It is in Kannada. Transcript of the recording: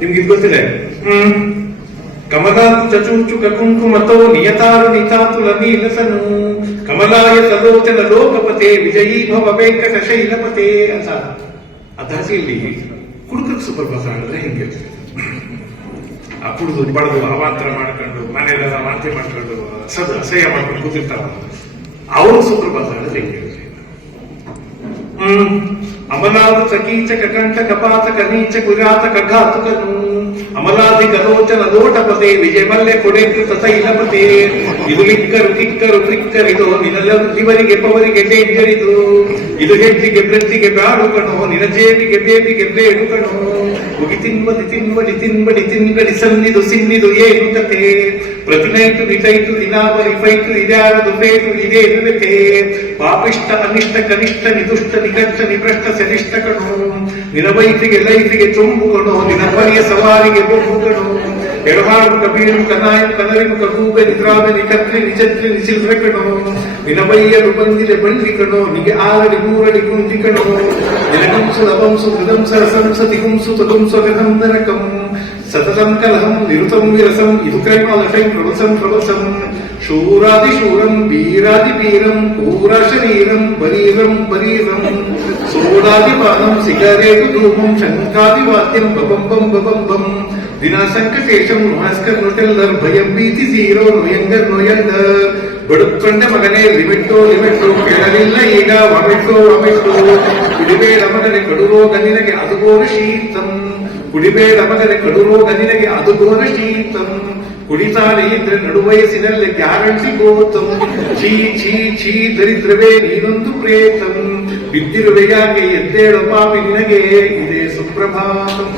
ನಿಮ್ಗೆ ಇದು ಗೊತ್ತಿದೆ. ಕಮಲಾತು ಚಚೂಚು ಕುಂಕುಮತೋ ನಿಯತಾರು ನಿತಾತುಲ ನೀಲಸನು ಕಮಲಾಯ ಸಲೋಚನ ಲೋಕಪತೆ ವಿಜಯೀ ಭವ ವೆಂಕಟ ಶೈಲಪತೆ ಅಂತ. ಇಲ್ಲಿ ಕುಡುಕಕ್ಕೆ ಸುಪ್ರಭಾತ ಹೇಳಿದ್ರೆ ಹಿಂಗೆ ಆ ಕುಡಿದು ಬಡದು ಅವಾಂತರ ಮಾಡ್ಕೊಂಡು ಮನೆಯಲ್ಲೆಲ್ಲ ವಾಂತಿ ಮಾಡ್ಕೊಂಡು ಅಸಹ್ಯ ಮಾಡ್ಕೊಂಡು ಕೂತಿರ್ತಾವ, ಅವರು ಸುಪ್ರಭಾತ ಹೇಳಿದ್ರೆ ಹಿಂಗೆ. ಅಮಲಾದ ಸಕೀಚ ಕಕಂಠ ಕಪಾತ ಕನೀಚ ಕುರಾತ ಕಘಾತುಕನು ಅಮಲಾದಿ ಕಲೋಚನ ಲೋಟಪತೆ ವಿಜಯ ಮಲ್ಲೆ ಕೊಡೆಕೃತ ತೈಲಪತೆ. ಇದು ಲಿಕ್ಕರು ಕಿಕ್ಕರು ಕ್ರಿಕ್ಕರಿದು ನಿನವರಿಗೆ ಪವರಿಗೆ ಜೇಜರಿದು ಇದು ಹೆಜ್ಜಿಗೆ ಬ್ರಜ್ಜಿಗೆ ಬ್ಯಾಡು ಕಣೋ ನಿನ ಜೇಬಿಗೆ ಬೇಬಿಗೆ ಬೇಡು ಕಣೋ. ಮುಗಿ ತಿನ್ವಲಿ ತಿನ್ವಲಿ ತಿನ್ವಲಿ ತಿನ್ಗಡಿ ಸನ್ನಿದು ಸಿನ್ನಿದು ಏನು ಕತೆ ಪ್ರತಿನೈತು ನಿಟೈತು ದಿನಾವರಿ ಫೈತು ಇದ್ಯಾರದು ಬೇಟು ಇದೇನು ವ್ಯತೆ. ಪಾಪಿಷ್ಟ ಅನಿಷ್ಟ ಕನಿಷ್ಠ ನಿದುಷ್ಟ ನಿಕಷ್ಟ ನಿಭ್ರಷ್ಟ ಸನಿಷ್ಠ ಕಣೋ ನಿನ ವೈಫಿಗೆ ಲೈಫಿಗೆ ಚೊಂಬು ಕಣೋ ನಿನ ಪರಿಯ ಸವಾರಿಗೆ ಬೊಂಬು ಕಣೋ. ಎಡಹಾಡು ಕಬೀರು ಕನಾಯು ಕನರಿನು ಕಗೂಬೆ ನಿದ್ರಾವೆ ನಿಕತ್ರಿ ನಿಚತ್ರಿ ನಿಚಿಲ್ರೆ ಕಣೋ ನಿನ ಬೈಯಲು ಬಂದಿಲೆ ಬಂಡಿ ಕಣೋ ನಿಗೆ ಆರಡಿ ಮೂರಡಿ ಕುಂದಿ ಕಣೋ. ನಿನಗಂಸು ಲವಂಸು ಹೃದಂಸ ರಸಂಸ ತಿಗುಂಸು ತಗುಂಸು ಗಂಧನಕಂ ಸತತಂ ಕಲಹಂ ನಿರುತಂ ವಿರಸಂ ಇದು ಕೈಮಾಲಕೈ ಪ್ರವಸಂ ಪ್ರವಸಂ. ಶೂರಾದಿಶೂರಂ ವೀರಾದಿ ವೀರಂ ಪೂರ ಶರೀರಂ ಬರೀರಂ ಬರೀರಂ ಸೋಡಾದಿಪಾನಂ ಸಿಗರೇಟು ಧೂಮಂ ಶಂಕಾದಿವಾದ್ಯಂ ಬಬಂಬಂ ಬಬಂಬಂ. ದಿನ ಸಂಕಟೇಶಂ ನಮಸ್ಕರ್ ನೊಟೆಲ್ಲರ್ ಭಯಂ ಭೀತಿ ಸೀರೋ ನೊಯಂಗರ್ ನೊಯಂದರ್. ಬಡುಕೊಂಡ ಮಗನೇ ಲಿಮಿಟ್ಟೋ ಲಿಮಿಟ್ಟೋ ಕೆಳಲಿಲ್ಲ ಈಗ ಒಮೆಟ್ಟೋ ಒಮೆಟ್ಟೋ. ಕುಡಿಬೇಡ ಮಗನೆ ಕಡುರೋಗ ನಿನಗೆ ಅದುಗೋರ ಶೀತಂ ಕುಡಿಬೇಡ ಮಗನೆ ಕಡುರೋಗ ನಿನಗೆ ಅದುಗೋರ ಶೀತಂ. ಕುಡಿತಾನೆ ಇದ್ರೆ ನಡುವಯಸ್ಸಿನಲ್ಲಿ ಗ್ಯಾರಂಟಿ ಗೋತಂ. ಛೀ ಛೀ ಛೀ ದರಿದ್ರವೇ ನೀನೊಂದು ಪ್ರೇತಂ. ಬಿದ್ದಿರುವೆ ಯಾಕೆ ಎದ್ದೇಳು ಪಾಪಿ ನಿನಗೆ ಇದೇ ಸುಪ್ರಭಾತಂ.